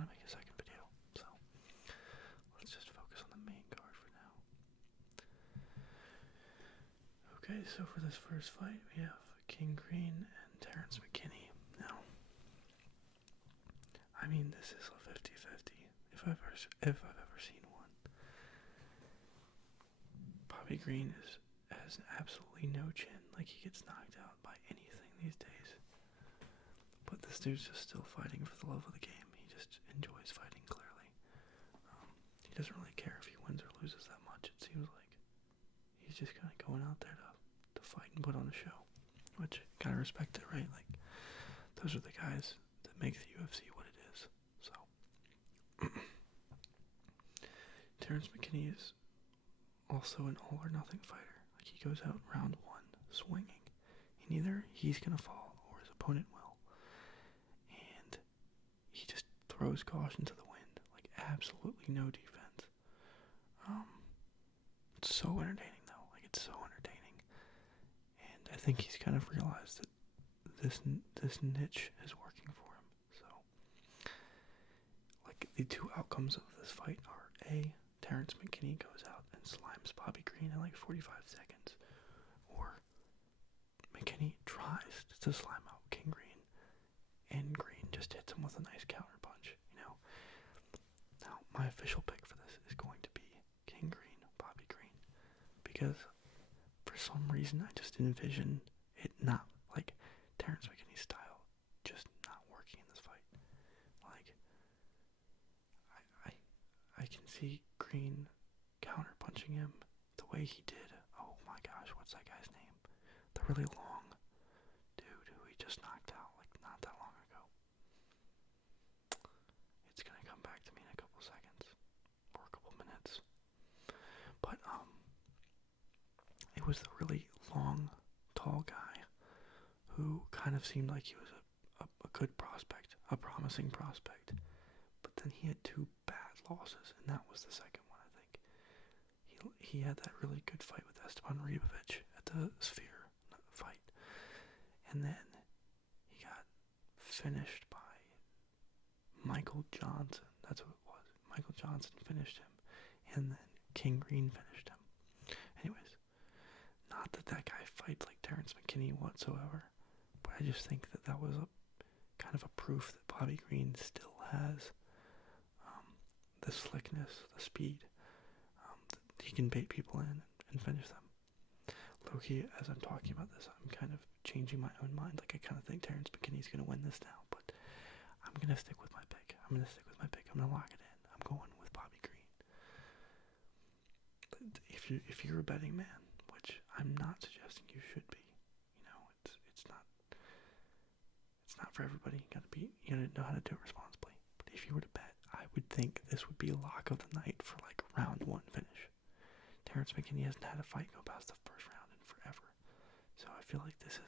want to make a second video, so let's just focus on the main card for now. Okay, so for this first fight, we have King Green and Terrence McKinney. Now, I mean, this is a 50-50, if I've ever seen one. Bobby Green has absolutely no chin, like he gets knocked out by anything these days. But this dude's just still fighting for the love of the game. He just enjoys fighting, clearly. He doesn't really care if he wins or loses that much, it seems like. He's just kind of going out there to fight and put on a show, which, gotta respect it, right? Like, those are the guys that make the UFC what it is. So, Terrence McKinney is also an all-or-nothing fighter. Like, he goes out round one swinging, and either he's gonna fall or his opponent will, and he just throws caution to the wind, like absolutely no defense. It's so entertaining though, like it's so entertaining, and I think he's kind of realized that this niche is working for him. So, like, the two outcomes of this fight are A, Terrence McKinney goes out and slimes Bobby Green in like 45 seconds, or McKinney tries to slime out King Green, and Green just hits him with a nice counter punch, you know. Now, my official pick for this is going to be King Green, Bobby Green, because for some reason I just envision it not, like, Terrence McKinney's style just not working in this fight. Like, I can see Green counter punching him the way he did. Oh my gosh, what's that guy's name? The really long dude who he just knocked out like not that long ago. It's gonna come back to me in a couple seconds or a couple minutes. But it was the really long, tall guy who kind of seemed like he was a good prospect, a promising prospect. But then he had two bad losses, and that was the second one, I think. He had that really good fight with Esteban Ribovic at the Sphere fight. And then he got finished by Michael Johnson. That's what it was. Michael Johnson finished him. And then King Green finished him. Anyways, not that that guy fights like Terrence McKinney whatsoever, but I just think that was a kind of a proof that Bobby Green still has the slickness, the speed. He can bait people in and finish them. Low-key, as I'm talking about this, I'm kind of changing my own mind. Like, I kind of think Terrence McKinney's going to win this now, but I'm going to stick with my pick. I'm going to lock it in. I'm going with Bobby Green. If you're a betting man, which I'm not suggesting you should be, you know, it's not for everybody. You gotta know how to do it responsibly. But if you were to bet, I would think this would be lock of the night for like round one finish. Terrence McKinney hasn't had a fight go past the first round in forever, so I feel like this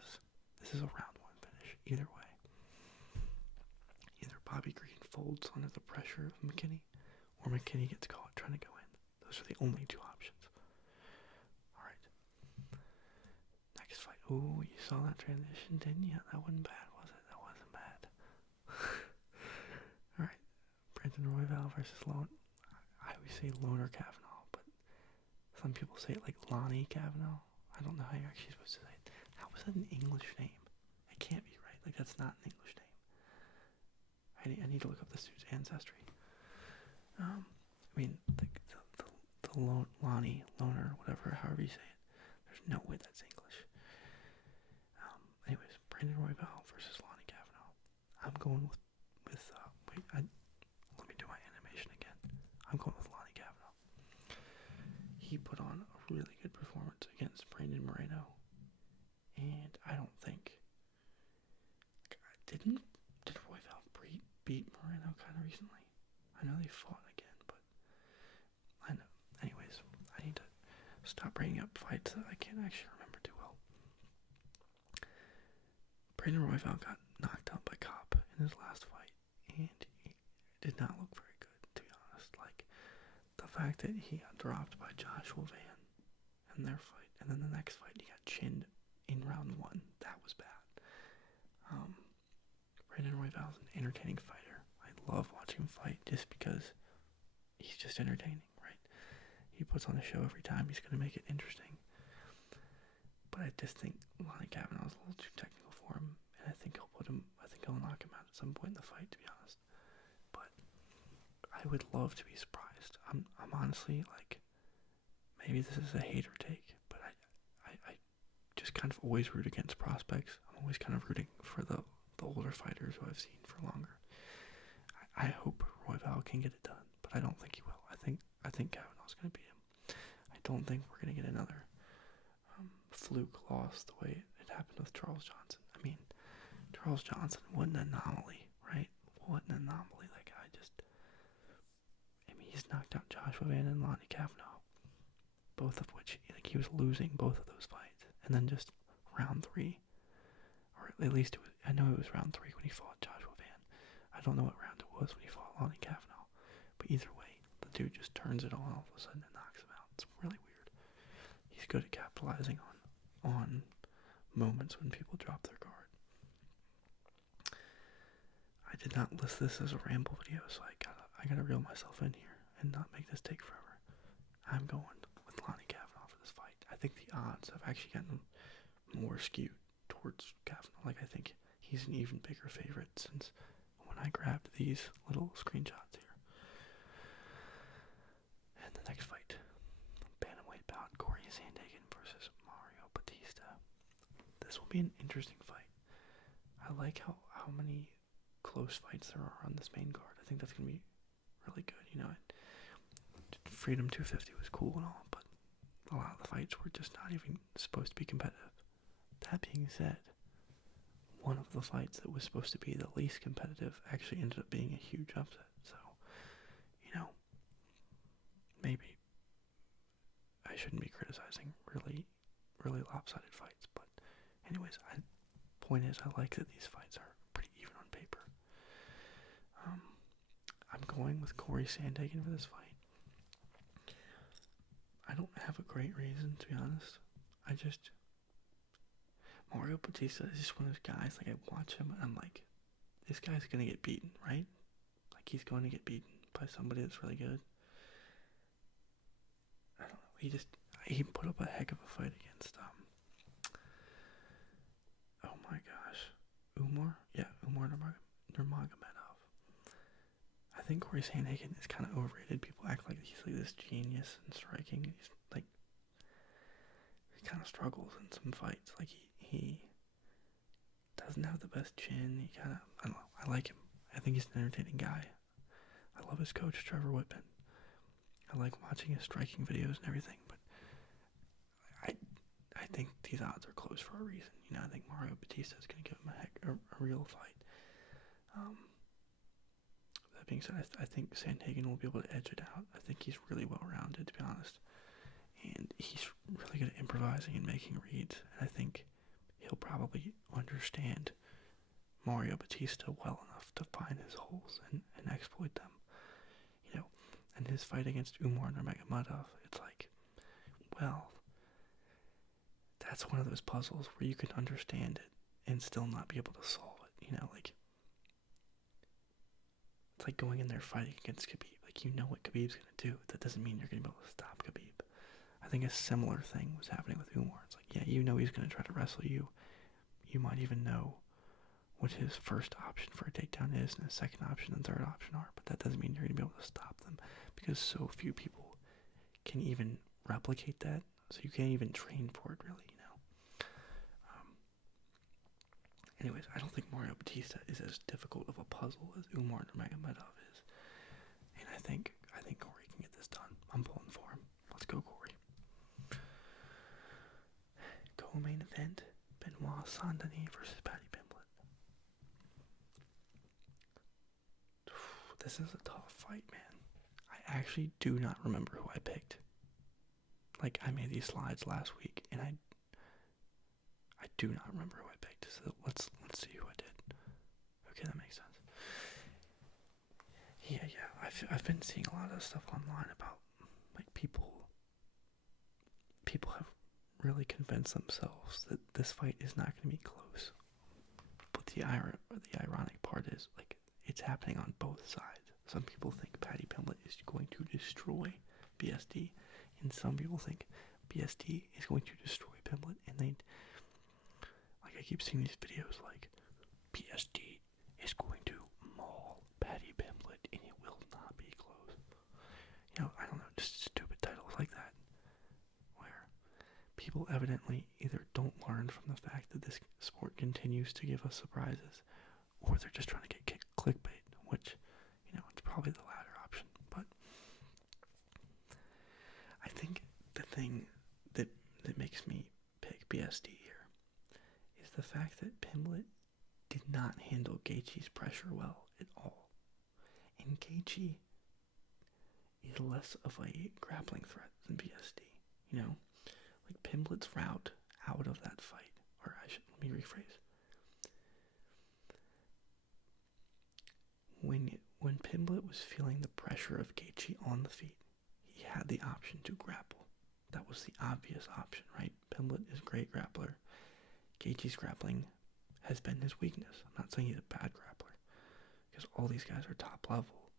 is a round one finish either way. Either Bobby Green folds under the pressure of McKinney, or McKinney gets caught trying to go in. Those are the only two options. All right, next fight. Ooh, you saw that transition, didn't you? That wasn't bad, was it? That wasn't bad. All right, Brandon Royval versus I always say Loner Kavanaugh, but some people say it like Lonnie Kavanaugh. I don't know how you're actually supposed to say it. How is that an English name? It can't be, right? Like, that's not an English name. I need to look up this dude's ancestry. I mean, the Lonnie, Loner, whatever, however you say it. There's no way that's English. Anyways, Brandon Royval versus Lonnie Kavanaugh. I'm going with let me do my animation again. I'm going with Lonnie Kavanaugh. He put on a really good performance against Brandon Moreno, and I don't think did Royval beat Moreno kind of recently? I know they fought again, but I know. Anyways, I need to stop bringing up fights that I can't actually remember too well. Brandon Royval got knocked out by Cobb in his last fight, and he did not look very good, to be honest. Like, the fact that he got dropped by Joshua Van in their fight, and then the next fight he got chinned in round one, that was bad. Brandon Royval's an entertaining fighter. I love watching him fight just because he's just entertaining, right? He puts on a show every time. He's going to make it interesting. But I just think Lonnie Kavanaugh's a little too technical for him, and I think he'll knock him out at some point in the fight, to be honest. But I would love to be surprised. I'm honestly, like, maybe this is a hater take, but I just kind of always root against prospects. I'm always kind of rooting for the older fighters who I've seen for longer. I hope Royval can get it done, but I don't think he will. I think Kavanaugh's going to beat him. I don't think we're going to get another fluke loss the way it happened with Charles Johnson. I mean, Charles Johnson, what an anomaly, right? What an anomaly. He's knocked out Joshua Van and Lonnie Kavanaugh, both of which, he was losing both of those fights. And then just round 3, or at least I know it was round 3 when he fought Joshua Van. I don't know what round it was when he fought Lonnie Kavanaugh. But either way, the dude just turns it on all of a sudden and knocks him out. It's really weird. He's good at capitalizing on moments when people drop their guard. I did not list this as a ramble video, so I gotta reel myself in here and not make this take forever. I'm going with Lonnie Kavanaugh for this fight. I think the odds have actually gotten more skewed towards Kavanaugh. I think he's an even bigger favorite since when I grabbed these little screenshots here. And the next fight, bantamweight bout, Corey Sandhagen versus Mario Batista. This will be an interesting fight. I like how many close fights there are on this main card. I think that's going to be really good. Freedom 250 was cool and all, but a lot of the fights were just not even supposed to be competitive. That being said, one of the fights that was supposed to be the least competitive actually ended up being a huge upset. So, maybe I shouldn't be criticizing really, really lopsided fights. But anyways, point is, I like that these fights are pretty even on paper. I'm going with Corey Sandhagen for this fight. I don't have a great reason, to be honest. Mario Batista is just one of those guys, I watch him and I'm like, this guy's gonna get beaten, right? He's going to get beaten by somebody that's really good. I don't know, he put up a heck of a fight against, oh my gosh, Umar Nurmagomedov. I think Corey Sandhagen is kind of overrated. People act like he's this genius in striking. He kind of struggles in some fights. He doesn't have the best chin. I don't know. I like him. I think he's an entertaining guy. I love his coach, Trevor Whitman. I like watching his striking videos and everything, but I think these odds are close for a reason. I think Mario Batista is going to give him a real fight. That being said, I think Sandhagen will be able to edge it out. I think he's really well-rounded, to be honest. And he's really good at improvising and making reads. And I think he'll probably understand Mario Batista well enough to find his holes and exploit them. And his fight against Umar Nurmagomedov, it's that's one of those puzzles where you can understand it and still not be able to solve it. It's like going in there fighting against Khabib. You know what Khabib's going to do. That doesn't mean you're going to be able to stop Khabib. I think a similar thing was happening with Umar. It's he's going to try to wrestle you. You might even know what his first option for a takedown is and his second option and third option are, but that doesn't mean you're going to be able to stop them because so few people can even replicate that, so you can't even train for it really, Anyways, I don't think Mario Batista is as difficult of a puzzle as Umar Nurmagomedov is, and I think Corey can get this done. I'm pulling for him. Let's go, Corey. Co-main event, Benoit Saint-Denis versus Paddy Pimblett. This is a tough fight, man. I actually do not remember who I picked. I made these slides last week, and I do not remember who I picked. So let's see who I did. Okay, that makes sense. Yeah. I've been seeing a lot of stuff online about people have really convinced themselves that this fight is not going to be close. But the ironic part is it's happening on both sides. Some people think Paddy Pimblett is going to destroy BSD, and some people think BSD is going to destroy Pimblett, and I keep seeing these videos like, BSD is going to maul Paddy Pimblett, and it will not be close. I don't know, just stupid titles like that, where people evidently either don't learn from the fact that this sport continues to give us surprises, or they're just trying to get clickbait, which, it's probably the latter option. But I think the thing that makes me pick BSD here is the fact that Pimblett did not handle Gaethje's pressure well at all. And Gaethje is less of a grappling threat than BSD, Like Pimblett's route out of that fight, let me rephrase. When Pimblett was feeling the pressure of Gaethje on the feet, he had the option to grapple. That was the obvious option, right? Pimblett is a great grappler. Gaethje's grappling has been his weakness. I'm not saying he's a bad grappler, because all these guys are top level.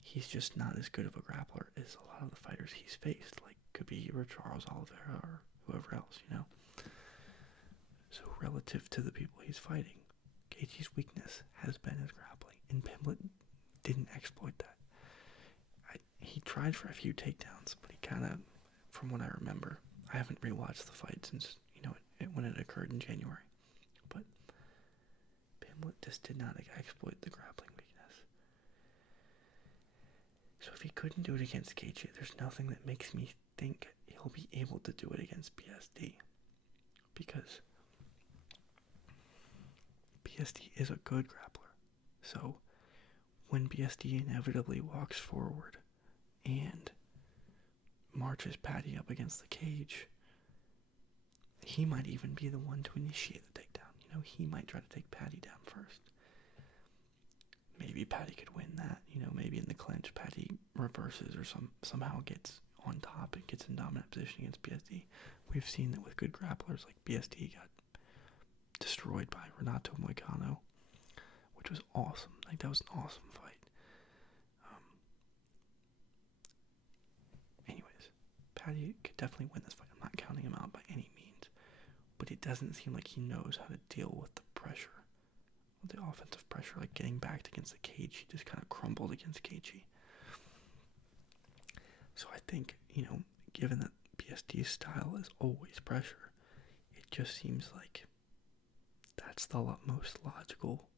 He's just not as good of a grappler as a lot of the fighters he's faced, like Khabib or Charles Oliveira or whoever else, So relative to the people he's fighting, Gaethje's weakness has been his grappling, and Pimblett didn't exploit that. He tried for a few takedowns, but he kind of, from what I remember, I haven't rewatched the fight since, when it occurred in January, but Pimblett just did not exploit the grappling weakness. So if he couldn't do it against Gaethje, there's nothing that makes me think he'll be able to do it against BSD, because BSD is a good grappler. So when BSD inevitably walks forward and marches Paddy up against the cage, he might even be the one to initiate the takedown. He might try to take Paddy down first. Maybe Paddy could win that. Maybe in the clinch, Paddy reverses or somehow gets on top and gets in dominant position against BSD. We've seen that with good grapplers, like BSD got destroyed by Renato Moicano, which was awesome. That was an awesome fight. Anyways, Paddy could definitely win this fight. I'm not counting him out by any means, but it doesn't seem like he knows how to deal with the pressure, with the offensive pressure, like getting backed against the cage. He just kind of crumbled against Gaethje. So I think, given that BSD's style is always pressure, it just seems like that's the most logical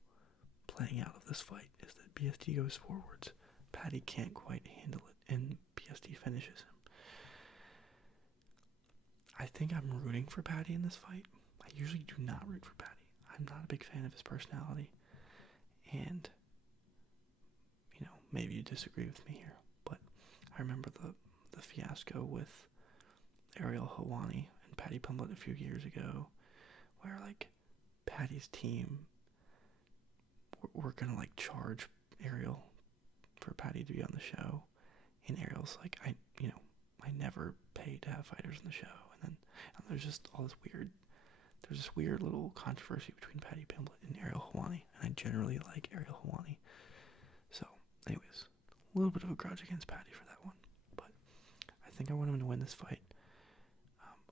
playing out of this fight, is that BSD goes forwards, Paddy can't quite handle it, and BSD finishes him. I think I'm rooting for Paddy in this fight. I usually do not root for Paddy. I'm not a big fan of his personality, and, maybe you disagree with me here, but I remember the fiasco with Ariel Helwani and Paddy Pimblett a few years ago, where, Paddy's team were gonna, charge Ariel for Paddy to be on the show, and Ariel's like, I never pay to have fighters on the show, and then there's just all this weird little controversy between Paddy Pimblett and Ariel Helwani, and I generally like Ariel Helwani. So, anyways, a little bit of a grudge against Paddy for that one, but I think I want him to win this fight.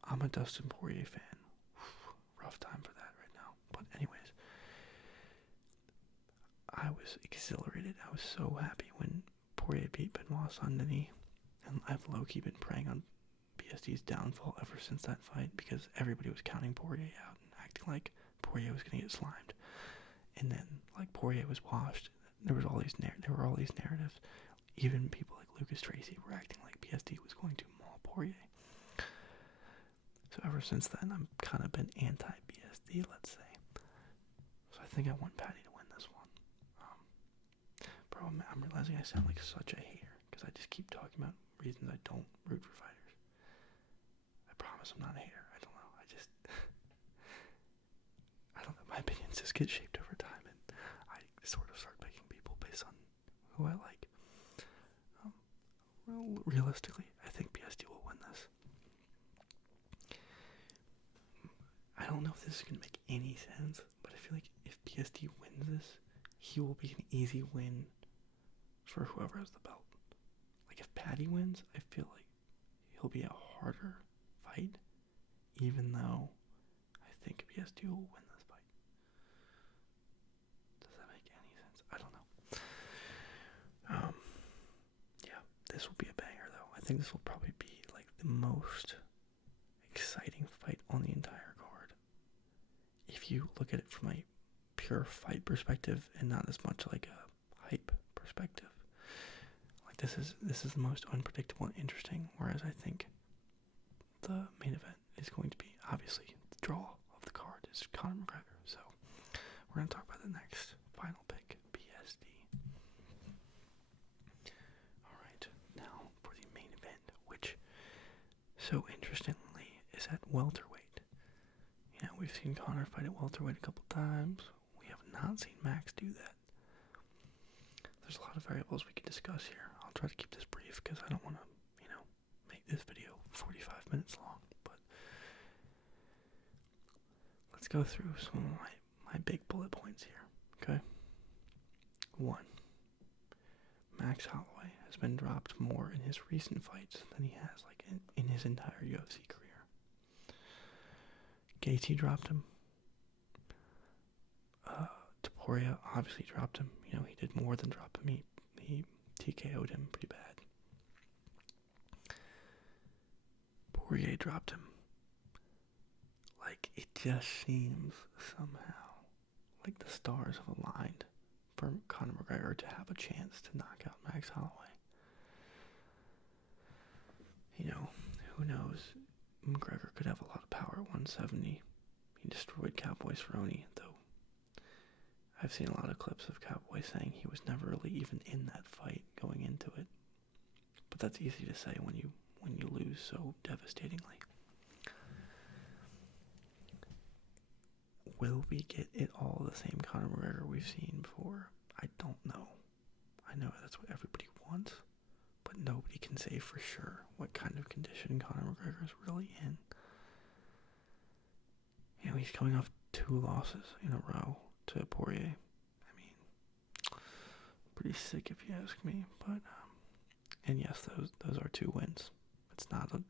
I'm a Dustin Poirier fan. Rough time for that right now. But anyways, I was exhilarated. I was so happy when Poirier beat Benoit Saint-Denis, and I've low-key been praying on BSD's downfall ever since that fight, because everybody was counting Poirier out and acting like Poirier was going to get slimed. And then, Poirier was washed. There were all these narratives. Even people like Lucas Tracy were acting like BSD was going to maul Poirier. So ever since then, I've kind of been anti-BSD, let's say. So I think I want Paddy to win this one. Bro, I'm realizing I sound like such a hater, because I just keep talking about reasons I don't root for fighters. I promise I'm not a hater. I don't know. I don't know. My opinions just get shaped over time, and I sort of start picking people based on who I like. Well, realistically, I think BSD will win this. I don't know if this is going to make any sense, but I feel like if BSD wins this, he he will be an easy win for whoever has the belt. Like, if Patty wins, I feel like he'll be a harder fight, even though I think BSD will win this fight. Does that make any sense? I don't know. Yeah, this will be a banger, though. I think this will probably be, like, the most exciting fight on the entire card. If you look at it from a pure fight perspective and not as much like a hype perspective. Like, this is the most unpredictable and interesting, whereas I think the main event is going to be, obviously, the draw of the card is Conor McGregor. So we're going to talk about the next final pick, BSD. Alright, now for the main event, which, so interestingly, is at welterweight. You know, we've seen Conor fight at welterweight a couple times. We have not seen Max do that. There's a lot of variables we can discuss here. I'll try to keep this brief because I don't want to, make this video 45 minutes long. But let's go through some of my big bullet points here, okay? 1. Max Holloway has been dropped more in his recent fights than he has, like, in his entire UFC career. Gaethje dropped him. Topuria obviously dropped him. He did more than drop him. He TKO'd him pretty bad. Poirier dropped him. Like, it just seems somehow like the stars have aligned for Conor McGregor to have a chance to knock out Max Holloway. Who knows? McGregor could have a lot of power at 170. He destroyed Cowboy Cerrone, though I've seen a lot of clips of Cowboy saying he was never really even in that fight going into it. But that's easy to say when you lose so devastatingly. Will we get it all the same Conor McGregor we've seen before? I don't know. I know that's what everybody wants, but nobody can say for sure what kind of condition Conor McGregor is really in. He's coming off 2 losses in a row to Poirier. I mean, pretty sick if you ask me. But and yes, those are 2 wins. It's not a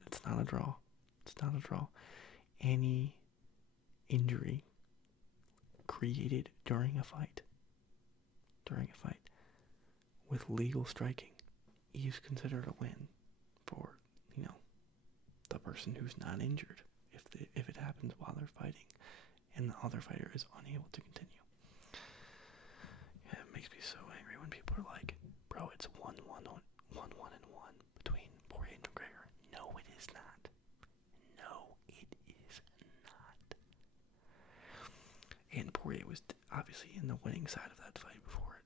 draw. It's not a draw. Any injury created during a fight with legal striking is considered a win for the person who's not injured. If it happens while they're fighting and the other fighter is unable to continue. Yeah, it makes me so angry when people are like, bro, it's 1-1 between Poirier and McGregor. No, it is not. No, it is not. And Poirier was obviously in the winning side of that fight before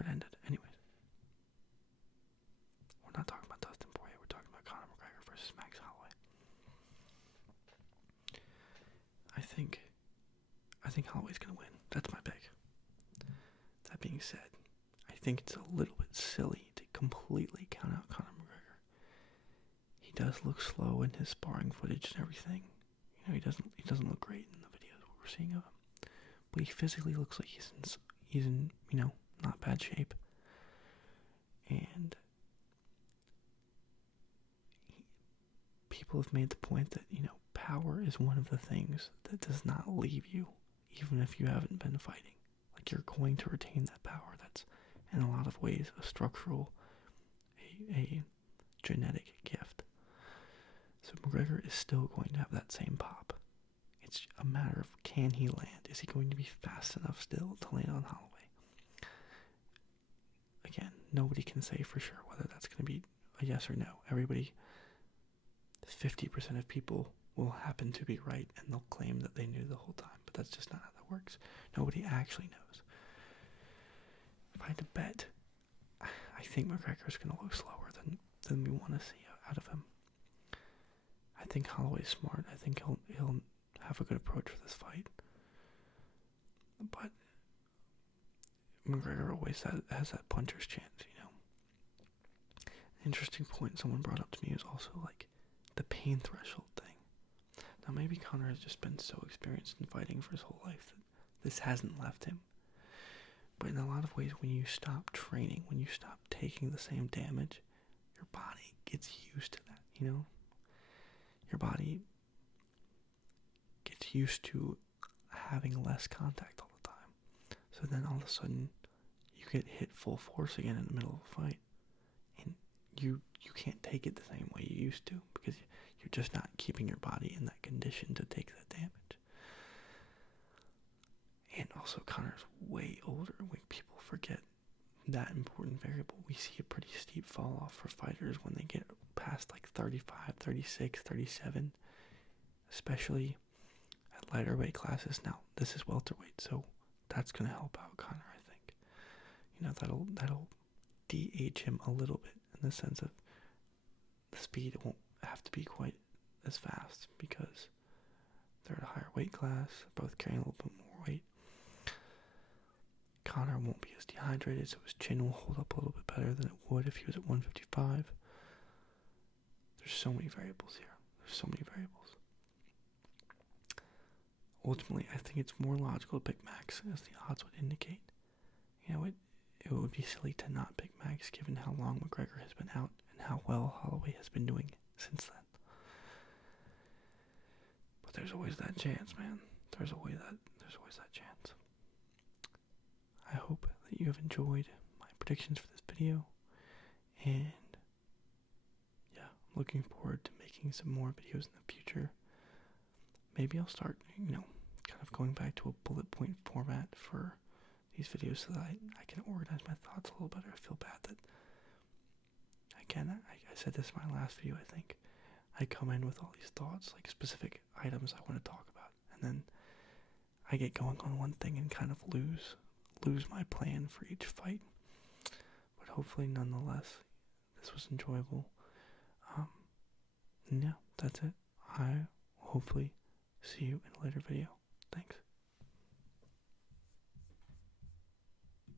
it ended. Anyways, we're not talking about Dustin Poirier. We're talking about Conor McGregor versus Max Holloway. I think Holloway's gonna win. That's my pick. That being said, I think it's a little bit silly to completely count out Conor McGregor. He does look slow in his sparring footage and everything. He doesn't look great in the videos we're seeing of him. But he physically looks like he's in not bad shape. And people have made the point that, power is one of the things that does not leave you, even if you haven't been fighting. Like, you're going to retain that power. That's, in a lot of ways, a structural, a genetic gift. So McGregor is still going to have that same pop. It's a matter of, can he land? Is he going to be fast enough still to land on Holloway? Again, nobody can say for sure whether that's going to be a yes or no. 50% of people will happen to be right, and they'll claim that they knew the whole time, but that's just not how that works. Nobody actually knows. If I had to bet, I think McGregor's going to look slower than we want to see out of him. I think Holloway's smart. I think he'll have a good approach for this fight. But McGregor always has that puncher's chance, An interesting point someone brought up to me is also, like, the pain threshold thing. Now, maybe Conor has just been so experienced in fighting for his whole life that this hasn't left him. But in a lot of ways, when you stop training, when you stop taking the same damage, your body gets used to that, you know? Your body gets used to having less contact all the time. So then all of a sudden, you get hit full force again in the middle of a fight. And you can't take it the same way you used to because you're just not keeping your body in that condition to take that damage. And also, Conor's way older. When people forget that important variable, we see a pretty steep fall off for fighters when they get past like 35, 36, 37, especially at lighter weight classes. Now, this is welterweight, so that's going to help out Conor, I think. You know, that'll de-age him a little bit in the sense of the speed won't have to be quite as fast because they're at a higher weight class, both carrying a little bit more weight. Conor won't be as dehydrated, so his chin will hold up a little bit better than it would if he was at 155. There's so many variables here. There's so many variables. Ultimately, I think it's more logical to pick Max, as the odds would indicate. You know, it would be silly to not pick Max given how long McGregor has been out and how well Holloway has been doing since then. But there's always that chance, man. There's always that chance. I hope that you have enjoyed my predictions for this video, and yeah, I'm looking forward to making some more videos in the future. Maybe I'll start, kind of going back to a bullet point format for these videos so that I can organize my thoughts a little better. I feel bad that, again, I said this in my last video, I think. I come in with all these thoughts, like specific items I want to talk about, and then I get going on one thing and kind of lose my plan for each fight. But hopefully, nonetheless, this was enjoyable. Yeah, that's it. I will hopefully see you in a later video. Thanks.